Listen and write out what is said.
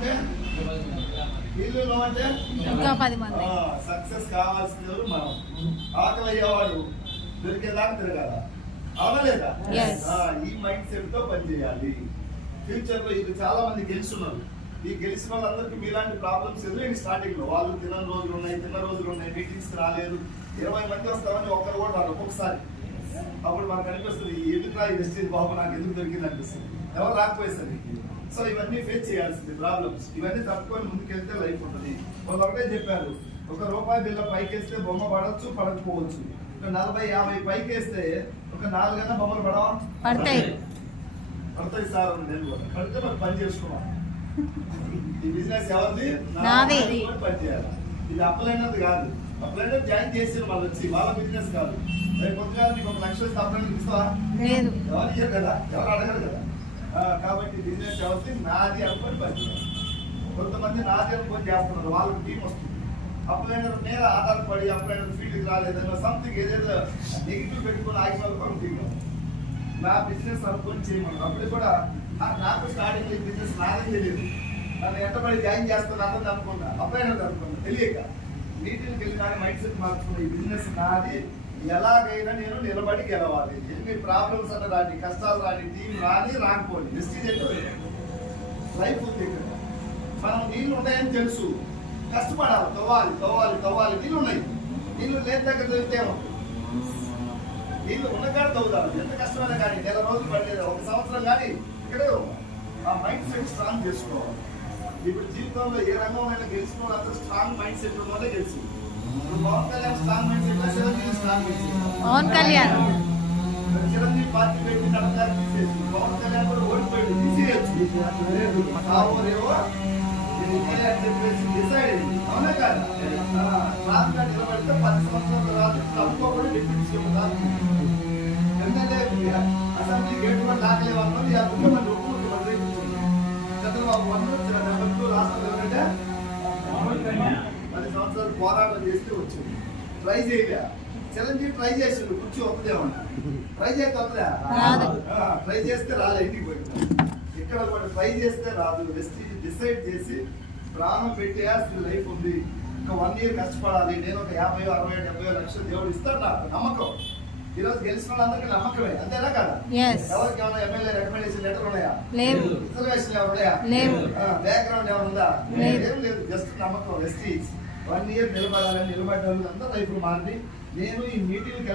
అంటే ఇల్లు అంటే ఇంకా 10 మంది సక్సెస్ కావాల్సింది ఎవరు? మనం. ఆకలి అయ్యేవాడు దొరికేదాకా తిరగాల, అవునా లేదా? ఈ మైండ్ సెట్ తో పనిచేయాలి. ఫ్యూచర్ లో ఇది చాలా మంది గెలుస్తున్నారు. ఈ గెలిచిన వాళ్ళందరికీ మీలాంటి ప్రాబ్లమ్స్ ఎదురైంది స్టార్టింగ్ లో. వాళ్ళు తిన్న రోజులు ఉన్నాయి, మీటింగ్స్ రాలేదు. 20 మంది వస్తామని ఒక్కరు కూడా రాదు ఒక్కొక్కసారి. అప్పుడు మనకు అనిపిస్తుంది ఎందుకు రా ఈ వెస్టేజ్ బాబు నాకు ఎందుకు దొరికింది అనిపిస్తుంది. ఎవరు రాకపోయేసరికి. సో ఇవన్నీ ఫేస్ చేయాల్సింది ప్రాబ్లమ్స్. ఇవన్నీ తప్పుకొని ముందుకెళ్తే లైఫ్ ఉంటుంది. వాళ్ళు ఒకటే చెప్పారు, ₹1 బిల్ల పైకేస్తే బొమ్మ పడవచ్చు, పడకపోవచ్చు. 40-50 పైకేస్తే ఒక 4 బొమ్మలు పడతాయి సార్. నేను కూడా పడితే మనం పని చేసుకోవాలి. ఈ బిజినెస్ ఎవరిది? పని చేయాలి. ఇది అప్లైనది కాదు. అప్లైనర్ జాయిన్ చేసి వాళ్ళు వచ్చి వాళ్ళ బిజినెస్ కాదు. రేపు కొద్దిగా నీకు 1 లక్ష ఇస్తే అప్లైనర్ ఇస్తావా? ఎవరు ఇయ్యరు కదా, ఎవరు అడగరు కదా. కాబట్టి బిజినెస్ ఎవరిది? నాది అనుకొని పని చేయాలి. కొంతమంది నాది అనుకొని చేస్తున్నారు, వాళ్ళకి టీం వస్తుంది. అప్లైనర్ మీద ఆధారపడి అప్లైనర్ ఫీల్డ్కి రాలేదన్న సంథింగ్ ఏదైతే నెగిటివ్ పెట్టుకుని ఆగి వాళ్ళు టీం నా బిజినెస్ అనుకొని చేయమన్నారు. అప్పుడు కూడా నాకు స్టార్టింగ్ ఈ బిజినెస్ నాదే తెలియదు. నన్ను ఎంతబడి జాయిన్ చేస్తున్నాను అనుకున్నా, అప్లైనర్ అనుకున్నా, తెలియక మీటింగ్కి వెళ్ళినా మైండ్ సెట్ మార్చుకున్నా. ఈ బిజినెస్ నాది, ఎలాగైనా నేను నిలబడి గెలవాలి. ఎన్ని ప్రాబ్లమ్స్ అన్న రాని, కష్టాలు రాని, టీం రాని రాకపోయి వెస్టేజ్ లైఫ్ ఉంది. ఇక్కడ మనం నీళ్ళు ఉన్నాయని తెలుసు, కష్టపడాలి, తవ్వాలి. నీళ్ళు ఉన్నాయి, నీళ్ళు లేని దగ్గర దొరికితేమో. నీళ్ళు ఉన్న కాడ తవ్వుదాం. ఎంత కష్టమైనా కానీ, నెల రోజులు పడలేదు, 1 సంవత్సరం కానీ ఇక్కడే ఆ మైండ్ సెట్ స్ట్రాంగ్ చేసుకోవాలి. ఇప్పుడు జీవితంలో ఏ రంగంలో గెలిచిన వాళ్ళంతా స్ట్రాంగ్ మైండ్ సెట్ ఉన్న వాళ్ళే గెలిచి. Pawan Kalyan strong mind set, Chiranjeevi strong mind set. Chiranjeevi party పెట్టి నడకారు తీసేసి, పవన్ కళ్యాణ్ కూడా ఓడిపోయాడు, తీసేయచ్చు. చెప్పేసి డిసైడ్ అయింది, అవునా కాదు? స్ట్రాంగ్ గా నిలబడితే 10 సంవత్సరాల తర్వాత తప్పుకోకుండా డిప్యూటీ సీఎం కాదు. ఎమ్మెల్యే అసెంబ్లీ గేట్ కూడా లాగలేవన్నది ఆ ముఖ్యమంత్రి ఉపముఖ్యమంత్రి చంద్రబాబు నెంబర్ 2 రాష్ట్రంలో ఎవరంటే 10 సంవత్సరాలు పోరాటం చేస్తే వచ్చింది. ట్రై చేయలే. చిరంజీవి ట్రై చేసిండు, కూర్చో వస్తుందేమన్నా. ట్రై చేస్తే వస్తుందా? ట్రై చేస్తే రాలే, ఇంటికి పోయింది. ఇక్కడ కూడా ట్రై చేస్తే రాదు. వెస్టీజ్ డిసైడ్ చేసి ప్రాణం పెట్టేయాల్సిన లైఫ్ ఉంది. ఇంకా 1 ఇయర్ కష్టపడాలి. నేను ఒక 50, 60, 70 లక్షలు దేవుడు ఇస్తాడు నాకు నమ్మకం. ఈరోజు గెలిచిన వాళ్ళందరికీ నమ్మకమే, అంతేనా కదా? ఎవరికి ఏమైనా ఎమ్మెల్యే రికమెండేషన్ లెటర్ ఉన్నాయా? రిజర్వేషన్ ఉన్నాయా? బ్యాక్గ్రౌండ్ ఏమైనా ఉందా? ఏం లేదు. జస్ట్ నమ్మకం. వెస్టీజ్ 1 ఇయర్ నిలబడాలని నిలబడ్డ అందరూ లైఫ్ మారింది. నేను ఈ మీటింగ్కి